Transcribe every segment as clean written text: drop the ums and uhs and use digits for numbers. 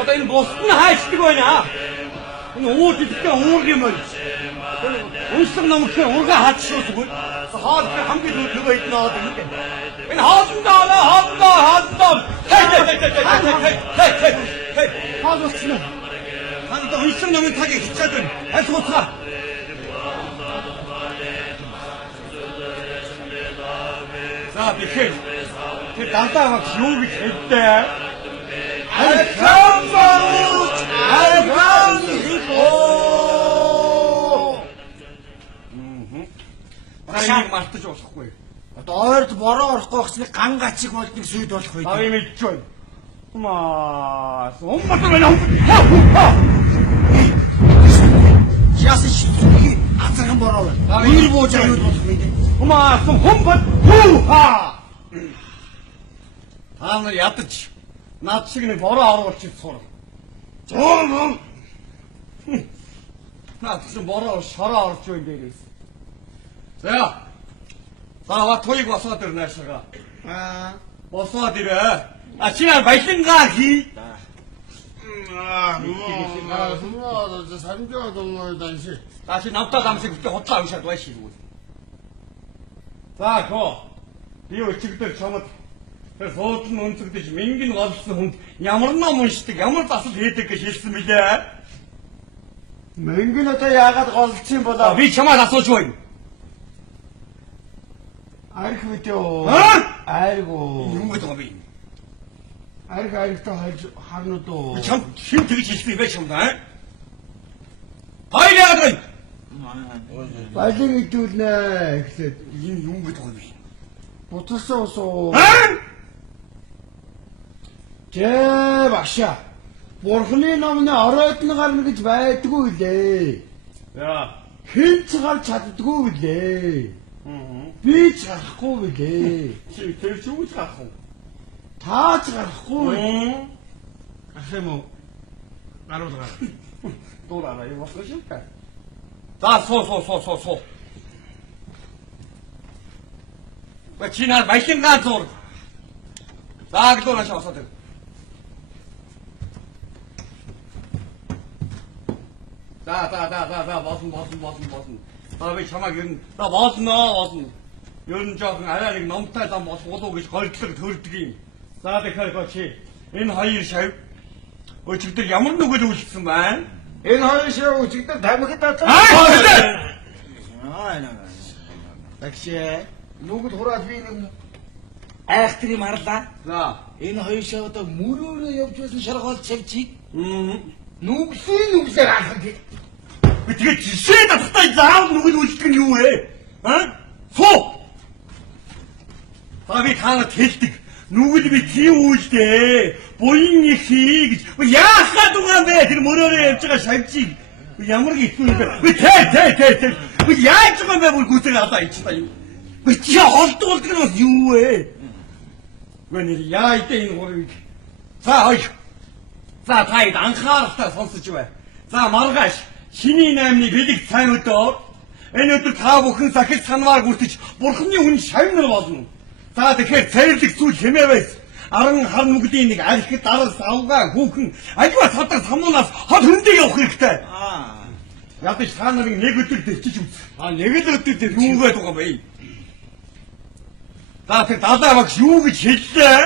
Одоо энэ бусдын хайчдаг байна. Энэ үүддээ уургийн мөн. Уншлаг номхоо ургаа хадшруулгүй. Хоол хамгийн нөгөө иднэ одоо ингэ. Энэ хоолндоо. Хей. Хоол уцна. Ханд уншлаг номын тагийг хичээд байна. Аль хуцгаа. За бихээ. Тэр дандаа юу гэж хэлдэг? Ашиг мартаж болохгүй. Одоо ойрд бороо орохгүй гэсний ган гачиг болдгийг сүйд болох байх. Аа юм ич байна. Маа, сумбатар байна. Яасан шийдвэрийг азархан бороо байна. Үнэр бууж аюул болох байх. Маа, сумбат. Хаа. Аамар ядаж. Наад шиг нэг бороо оруулчих сур. Зөөн. Наад шиг бороо шороо орж байна дээрээс. За. Заава тоёг босоод ирнэ ашигаа. Босоод ирээ. Ачаа баялангаа хий. Санжаа думаа данши. Ачаа навтаа дамсыг бүтэ хотлоо уншаад байшгүй. За гоо. Би өчигдөр чамд тэр суудлын өнцөгдөж мингэн голсон хүнд ямар ном уншдаг, ямар засал хийдэг гэж хэлсэн билээ. Мингэн одоо яагаад голцсон юм болоо? Би чамаас асууж байна. Арх мэдээ. Айгуу. Юм гэдэг би. Архтай харна доо. Чам хин тэгж хэлсэн байх юм даа. Хоёроо гэн. Балиг идүүлнэ гэхлээр энэ юм гэдэг би. Бутарсан усуу. Жээ баша. Бурхны номны оройд нь гарна гэж байдгүй лээ. Яа. Хэн ч гарч чаддгүй лээ. Би ч гарахгүй билээ. Чи тэр ч юу гарах вэ? Та ч гарахгүй. Гарах юм уу? Гарууд. Дуурайгаа юу болох юм бэ? За суу. Бачинаа баялангаа зур. Заагдлуураш осоод. За босон. Би чамайг ер нь болно. Ер нь жоохон арай нэг номтой зам болох болов гэж гойдлог төрдөг юм. За тэгэхээр чи энэ хоёр шав өчигдөр ямар нүгэл үлдсэн байна? Энэ хоёр шав өчигдөр тамхид татсан. Такшээ нүгэл хураад би нэг айхтрыг марлаа. За энэ хоёр шав одоо мөрөөрөө явж байсан шаргаал чавчиг. Нүглээр анхан гэж. Тэгээд жишээ таттай заав нүгэл үлдэх нь юу вэ? Фу! Би танад хэлдэг. Нүгэл би тийм үйлдээ. Буян их хий гэж. Яахад угаан бэ? Тэр мөрөөрөө явж байгаа шавжиг. Ямар гитгүй бэ? Тэ. Яаж байгаа бэ? Бүр гүтэр алдаа ичтэй юм. Чи холдуулдаг нь бас юу вэ? Гэнэ яа идэ энэ хурыг. За хой. За таад анхааралтай сонсож бай. За маргааш шиний 8-ны бэлэг сайн өдөр. Энэ өдөр та бүхэн захиж санваар хүртэж бурхны хүн шавнар болно. За тэгэхээр цайрлах зүйл хэмээ байс. аран харн мөгдийн нэг архид дараас авгаа хүүхэн аливаа садар самуунаас хол хөндөг явах хэрэгтэй. Ядаж та нарыг нэг өдөр дэрчиж үз. Нэг л өдөр дээр юу гээд байгаа бэ? За тэр далаа багш юу гэж хэллээ?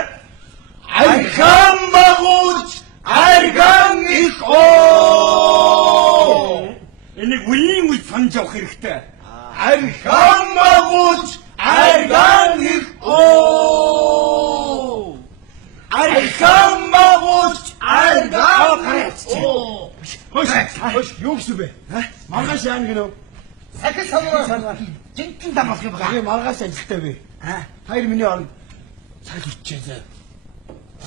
Архан багууч арган их оо. Энийг үеийн үед санаж явах хэрэгтэй. Архан багууч арган их оо. Архан багууч арган оо. Хош юу гэсэн бэ? Маргааш яана гинөө? Сахил самураа жинхэнэ дамаас юм Би маргааш ажилтаа би. Хоёр миний оронд цаг ичээсэ.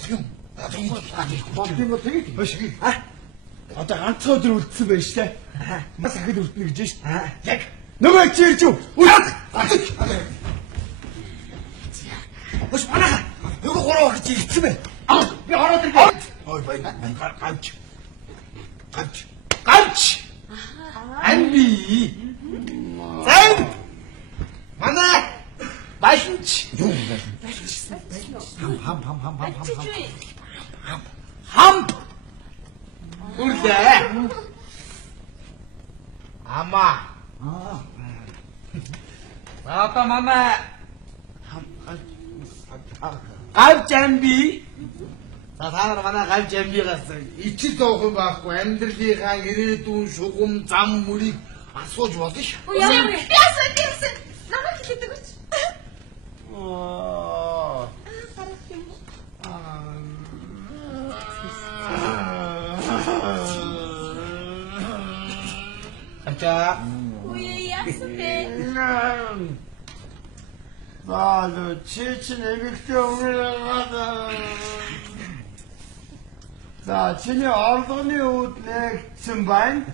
юм. Бомбын го тэгээд. Хош. Одоо ганцхан өдөр үлдсэн байж тээ. Бас ахид үлдэнэ гэж шүү. Яг Нөгөө чи ирж үү? Хош манайха нөгөө гурав гэж ирсэн бэ? Би ороод ирээ. Ой бай. Ганч. Анби. Зэн. Манай башинч. Хам. Үрдэ. Ама. Бата манай гавжамби. За та нар манай гавжамбигаас ичил зовх юм байхгүй амьдралынхаа ирээдүйн шугам зам мөрийг асууж болно ш. Яа, яасан. Намайг хэлдэг үү? Амча. Үе яасан бэ? Заалу чичин эмэгтэй өнгөрөөд. За чиний ордоны үүд нэгдсэн байна.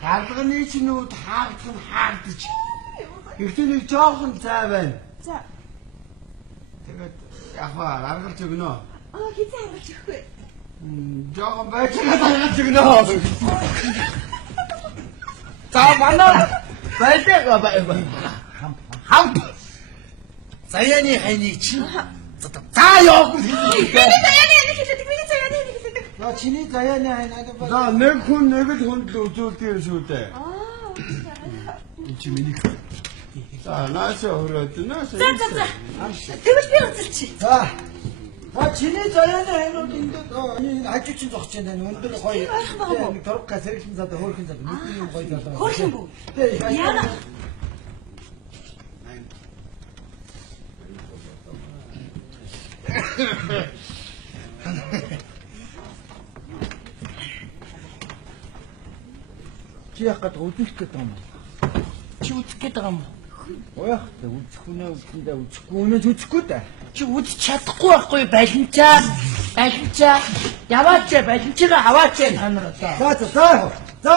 Гарганы чинь үүд хаагдаж. Ихтэй нэг жоохон цай байна. За. Тэгээд яг гаргалж өгнө. Хизээ харгалж өгөхгүй. Жоохон байцгаа гаргалж өгнө. За манай байлаа хам. Заяаны хайны чинь. За яваагүй хэлээ. Миний заяаны хэлдэг. За чиний заяаны хайнаад байна. За нэг хүн нэг л хүнд үзүүлдэг шүү дээ. Чи миний. За наашаа хөрөөд наашаа. За. Тэгвэл би үзэлчих. За. Чиний заяаны хайнууд эндээ хажуучин зогч байна. Өндөр гоё. Нэг торгоос сэргэлэн зад хөөрхөн зад. Бидний юм гоё зад. Хөөрхөн бүү. Яна. Чи яхад үзэх гээд байгаа юм. Чи үзэх гээд байгаа юм уу? Оёх, үзэх үнэ үзэхгүй үнэ үзэхгүй дээ. Чи үзэж чадахгүй байхгүй балинчаа. Яваач балинчаа аваач та нар одоо. За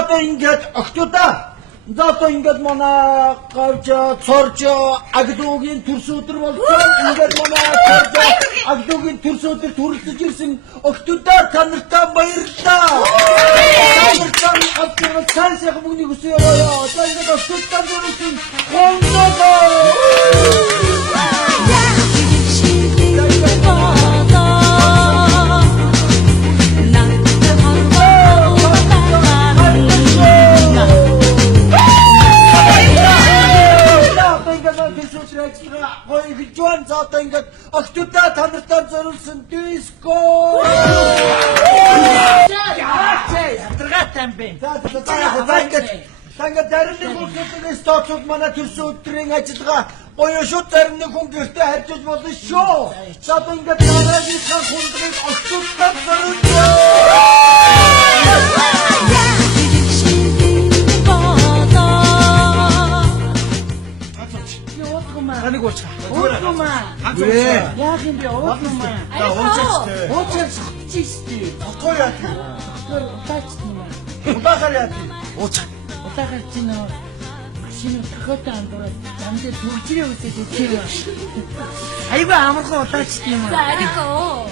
одоо ингээд октоудаа. За одоо ингээд манай гавж цорж агдуугийн төрс өдөр болсон. Ингээд манай цорж агдуугийн төрс өдөр төрөлдөж ирсэн октоудаа та нартай баярлалаа. Та нартай сайн сайхан бүгнийг хүсье яваа. Одоо ингээд октоудаа төрсөн гонлоо. За одоо ингээд октоудаа та нартай зориулсан диско. Ятрагатай юм бэ. За ингээд дарилын хүмүүсээс тооцоод манай төрсөн өдрийн ажиллагаа гоё шууд зарим хүн гэртээ харьцаж болно шүү. За одоо ингээд дараагийн хүндрийг октоудаа зориулсан. Таныг уучаа. Яах юм бэ? Уучаа. Уучаа сохтчихжээ. Октоо яа тий. Утаачихна. Удаагаар яа тий. Уучаа. Утаагаар чинь машин тохиолтой андуураад замдээ дүржирээ үсэж үтээ. Айгүй амархан утаачих юм аа.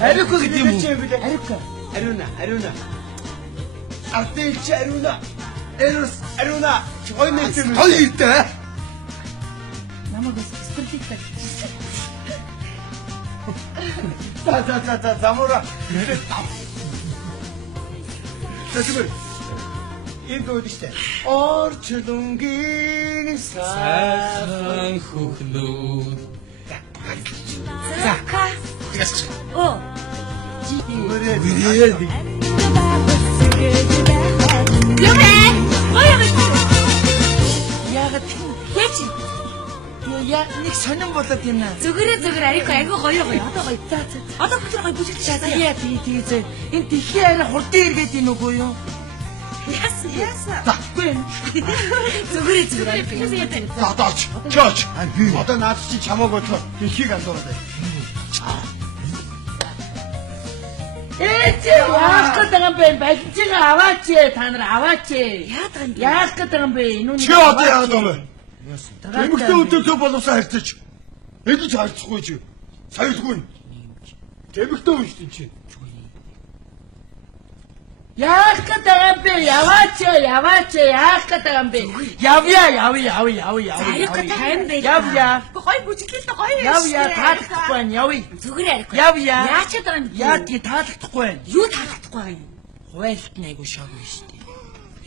Арико гэдэг юм уу? Арико. Ариуна. Артич Ариуна. Ариуна. Чойны юм. Хоёртай. Намайг стрлик таг. 자, 자모라. 자, 지금 인도 어디 있대? 얼추둥긴 사랑 후χνүүд. За. 그래. Юу вэ? Гоё юм. Яагаад тийм Яач? яа нэг сонирн болоод байна. Зүгээрээ айгүй гоё. Одоо гоё. За. Одоо бүхэн гоё бүжигдэж За байгаа. яа тий зэ. Энэ дэлхийн арай хурдан эргээд ийн үгүй юу? Яасан. Захгүй. Зүгээрээ. 나다치. 저치. 어떤 나치 잠어버터 희가 안 돌아대. Ээч яах гэдэг юм бэ? Балжиг аваач та нар аваач. Яадаг юм бэ? Яах гэдэг юм бэ? Нүуний 치 어디야 너는? 대북대 어떻게 벌어서 했지? 애기 잘 쓰고 있지. 살수군. 대북대 오시지. Яах гэдэг юм бэ? Яваач яах гэдэг юм бэ? Явъя. Ариг тайм байж. Явъя. Гоё бүжиглэлтэй гоё юм. Явъя таалагдахгүй байна. Явъя. Зүгээрээ ариг. Явъя. Яач байгаа юм бэ? Яа тий таалагдахгүй байна. Юу таалагдахгүй юм? Хуайлт найгуу шаг байна шүү дээ.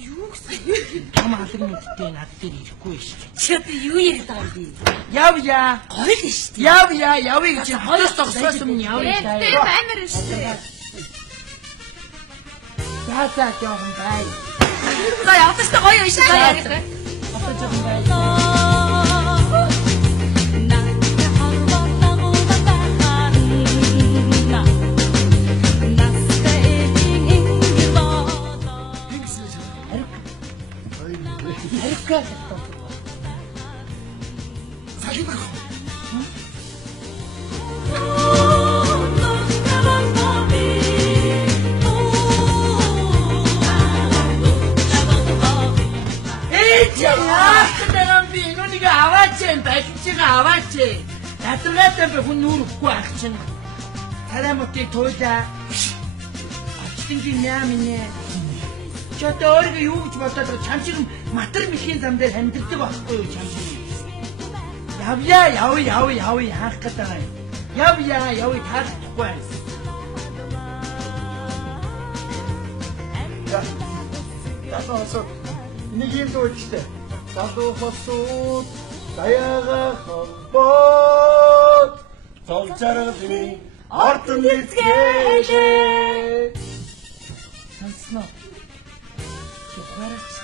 Юу гэсэн? Том халагнуудтай над дээр ирэхгүй шүү дээ. Чи одоо юу яриад байгаа юм бэ? Явъя. Гоё л шүү дээ. Явъя гэж хоёрос тогсоос өмнө явъя. Тэр баймар шүү дээ. За жоохон бай. За явдаж та гоё юм шиг гоё яриад. Одоо жоохон бай. Арикка. Яах гэдэг юм бэ? Нүнийг аваач, балжиг аваач. Татрагатай би хүн нүрэхгүй ах чинь. Тарамтыг туйлаа. Ачтингийн яам инэ. Ч одоо өөрийгөө юу гэж бодоод байгаа чамчиг матар мэхийн зам дээр ханддаг байхгүй юу чамчиг. Явъя яах гэдэг юм. Явъя таалахгүй байна. 나서 нэг юм дуулжтэй. Залуу хосууд даяга хомбот цолцарганы ортон мэдгэлээ. Сонсноо. Чухарч.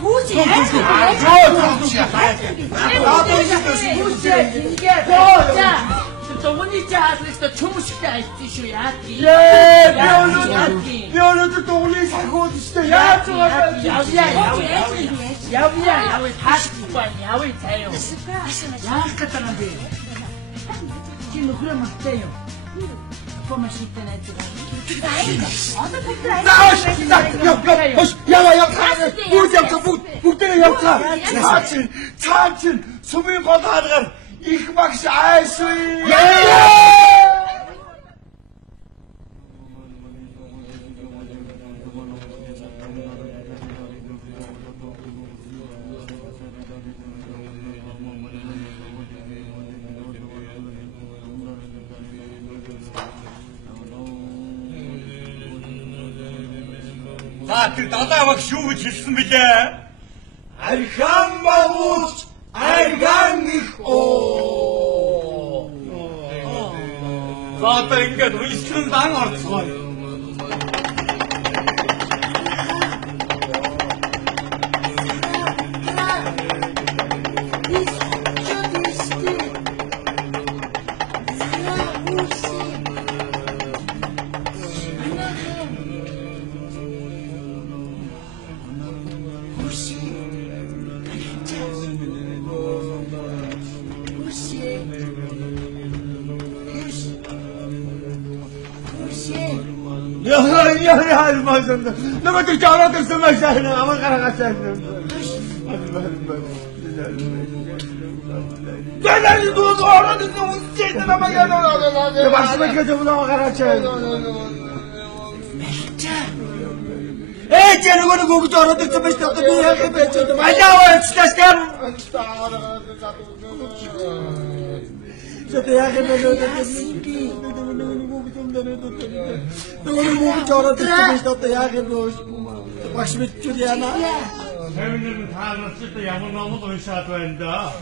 Гүүж Төвөний чааслахта чөмшгтэй айдсан шүү яа. 뼈는 동네 사고도 진짜 야 좋아. Явъя таахгүй байна. Явъя заяа. Яах гэдэг юм бэ? Чи нөхрөө магтаа юу? Помашигтэй найзгаа. одоо бүгд бүгдээ явцгаа. Цаачин сүмийн гол хаалгаар их багш айсгүй. За тэр далаа багш юу гэж хэлсэн бэлээ? Архан багууч арган их оо. За одоо ингээд үйлчлэн дан орцгоё. 야, 맞았다. 내가 또 전화도 마시는 아무 가라 갔다. 나는 누구 알아듣는 문제들 아마 야나나나나 말씀하니까 좀 나가라지 에이 쟤는 거는 거기 저 알아듣지 마시다 또 미안해 배쳐도 말야와 진짜 스캠 저도 야게 배쳐도 너는 거기 저 알아듣지 마시다 또 야게 배쳐 박시면 줄이야나 재밌는 다 알았을 때 양은 너무 돈샤도 한다.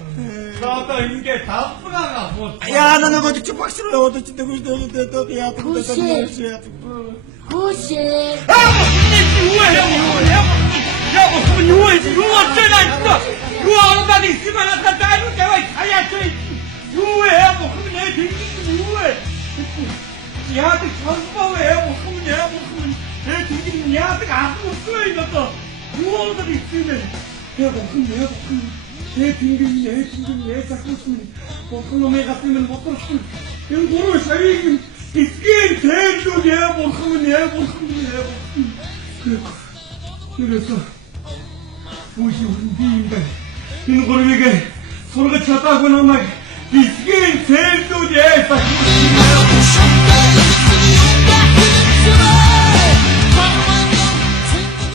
나도 이게 다 뿌가가 뭐. 야, 나는 어디 좀 박수를 얻었지, 또, 야, 구시. 아, 무슨 유해요? 야, 무슨 유해지? 유 어쩌나 있어? 유 엉덩이 있으면 아까 나이로 대와 가야 돼. 유해, 뭐 그러면 내 등기는 유해. 야들 전부해, 뭐 그러면 내 등기는 야들 아무 없어 이것도. 유 엉덩이 있으면 야, 뭐 그러면 내 등기는 내 자꾸 있으면 뭐 그놈의 같으면 못 들었으면 연구를 사리긴 있긴 대중이야 뭐 그러면 그래서 무시 운디인가 이는 고르에게 서로가 쳤다고 나만 있긴 대중이야